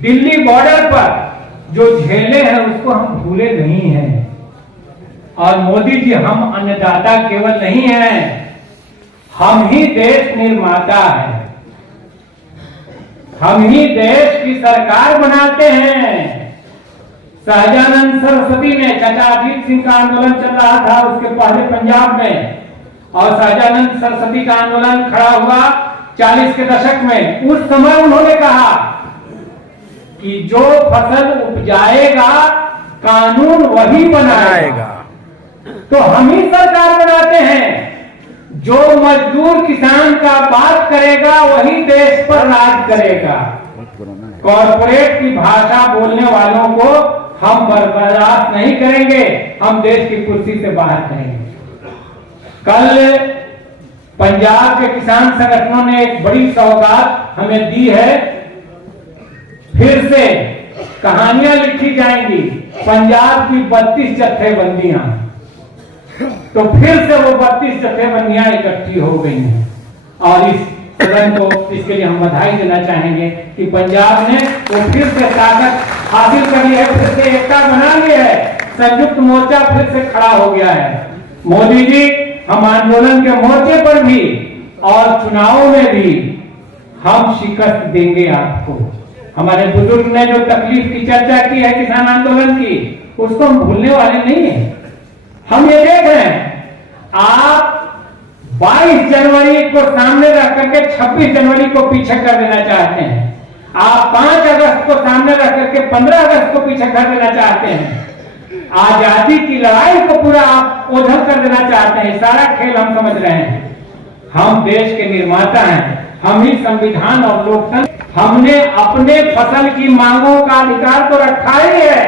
Delhi border पर जो झेले हैं उसको हम भूले नहीं हैं। और मोदी जी, हम अन्नदाता केवल नहीं हैं, हम ही देश निर्माता हैं, हम ही देश की सरकार बनाते हैं। सहजानंद सरस्वती ने, चाचा अजीत सिंह का आंदोलन चल रहा था उसके पहले पंजाब में, और सहजानंद सरस्वती का आंदोलन खड़ा हुआ 40 के दशक में। उस समय उन्होंने कहा कि जो फसल उपजाएगा कानून वही बनाएगा। तो हम ही सरकार बनाते हैं। जो मजदूर किसान का बात करेगा वही देश पर राज करेगा। कॉर्पोरेट की भाषा बोलने वालों को हम बर्दाश्त नहीं करेंगे, हम देश की कुर्सी से बाहर करेंगे। कल पंजाब के किसान संगठनों ने एक बड़ी सौगात हमें दी है। फिर से कहानियां लिखी जाएंगी, पंजाब की 32 जत्थेबंदियां। तो फिर से वो 32 जत्थेबंदियां इकट्ठी हो गई हैं। और इस सदन को इसके लिए हम बधाई देना चाहेंगे कि पंजाब ने वो फिर से ताकत हासिल कर ली है, फिर से एकता बना ली है, संयुक्त मोर्चा फिर से खड़ा हो गया है। मोदी जी, हम आंदोलन के मोर्चे पर भी और चुनावों में भी हम शिकस्त देंगे आपको। हमारे बुजुर्ग ने जो तकलीफ की चर्चा की है किसान आंदोलन की, उसको हम भूलने वाले नहीं है। हम ये देख रहे हैं, आप 22 जनवरी को सामने रख करके 26 जनवरी को पीछे कर देना चाहते हैं। आप 5 अगस्त को सामने रख करके 15 अगस्त को पीछे कर देना चाहते हैं। आजादी की लड़ाई को पूरा आप ओझल कर देना चाहते हैं। सारा खेल हम समझ रहे हैं। हम देश के निर्माता हैं, हम ही संविधान और लोकतंत्र। हमने अपने फसल की मांगों का अधिकार तो रखा ही है,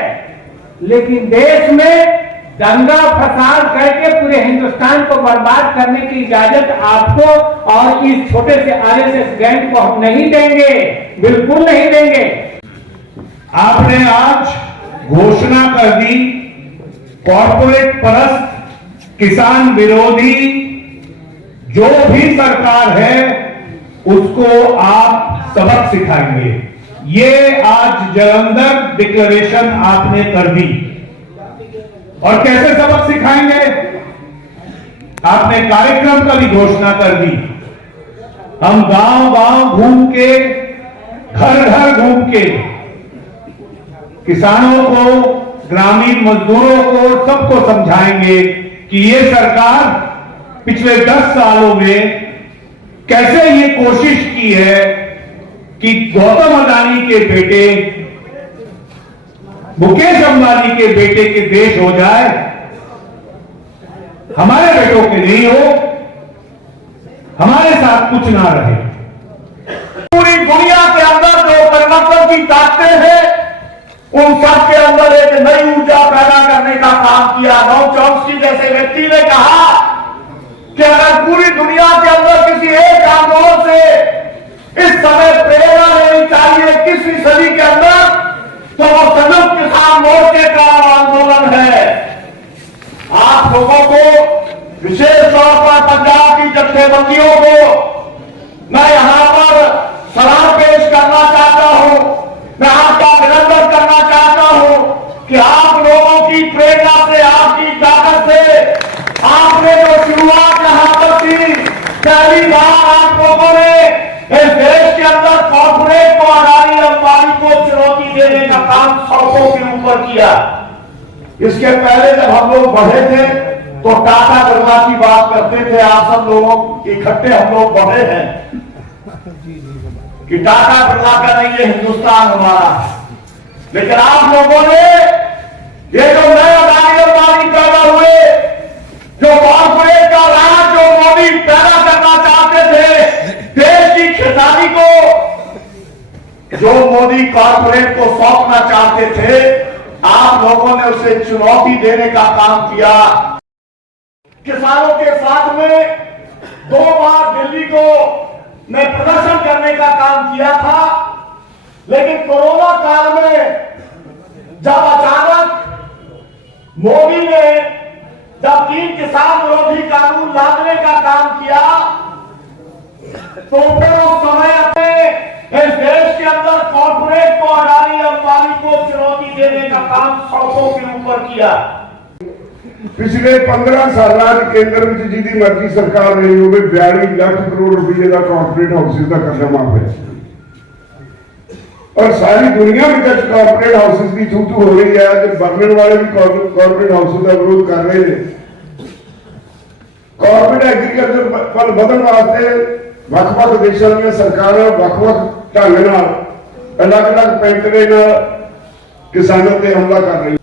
लेकिन देश में दंगा फसाद करके पूरे हिंदुस्तान को बर्बाद करने की इजाजत आपको और इस छोटे से आरएसएस गैंग को हम नहीं देंगे, बिल्कुल नहीं देंगे। आपने आज घोषणा कर दी, कॉर्पोरेट परस्त, किसान विरोधी जो भी सरकार है उसको आप सबक सिखाएंगे। ये आज जलंधर डिक्लेरेशन आपने कर दी। और कैसे सबक सिखाएंगे? आपने कार्यक्रम का भी घोषणा कर दी। हम गांव गांव घूम के, घर घर घूम के किसानों को, ग्रामीण मजदूरों को, सबको समझाएंगे कि ये सरकार पिछले 10 सालों में कैसे ये कोशिश की है कि गौतम अडानी के बेटे, मुकेश अंबानी के बेटे के देश हो जाए, हमारे बेटों के नहीं हो, हमारे साथ कुछ ना रहे। पूरी दुनिया के अंदर जो परिवर्तन की ताकतें हैं, उन सब के अंदर एक नई ऊर्जा पैदा करने का काम किया। नौ चौकसी जैसे व्यक्ति ने कहा कि अगर पूरी दुनिया के अंदर किसी एक आंदोलन से इस समय प्रेरणा लेनी चाहिए किसी सदी के अंदर, तो वो संयुक्त किसान मोर्चे का आंदोलन है। आप लोगों को विशेष तौर पर पंजाब की जत्थेबंदियों को मैं यहां पर सलाम पेश करना चाहता हूं। मैं आपका अभिनंदन करना चाहता हूं कि आप लोगों की प्रेरणा से, आपकी ताकत से आपने जो शुरुआत यहां पर की, पहली बार आप लोगों ने इस देश के अंदर कॉर्पोरेट को, अडानी अंबानी को चुनौती देने का काम सड़कों के ऊपर किया। इसके पहले जब हम लोग बढ़े थे तो टाटा बिरला की बात करते थे। आप सब लोगों इकट्ठे हम लोग बढ़े हैं कि टाटा बिरला का नहीं, ये हिंदुस्तान हमारा है। लेकिन आप लोगों ने ये जो नए अडानी अंबानी पैदा हुए, जो कॉर्पोरेट का राज जो मोदी पैदा करना चाहते थे, देश की खेती को जो मोदी कॉर्पोरेट को सौंपना चाहते थे, आप लोगों ने उसे चुनौती देने का काम किया। किसानों के साथ में 2 बार दिल्ली को में प्रदर्शन करने का काम किया था। लेकिन कोरोना काल में जब अचानक मोदी ने जब 3 किसान विरोधी कानून लादने का काम किया, तो फिर उस समय इस देश के अंदर कॉर्पोरेट को, अडानी सौ के ऊपर किया। पिछले 15 साल केंद्र में जिहदी मर्जी सरकार रही हो 42 लाख करोड़ रुपए का कॉर्पोरेट हाउसेज का कर्जा माफ है और सारी दुनिया में जब कॉर्पोरेट हाउसेज की छूट हो रही है तो बर्नर वाले भी कॉर्पोरेट हाउसेज का विरोध कर रहे हैं। कॉर्पोरेट एग्रीकल्चर पल बदलने वास्ते ਵੱਖ-ਵੱਖ देशों में सरकारें ਵੱਖ-ਵੱਖ ढंग नाल अलग-अलग पैंतरे नाल किसानों पे हमला कर रही।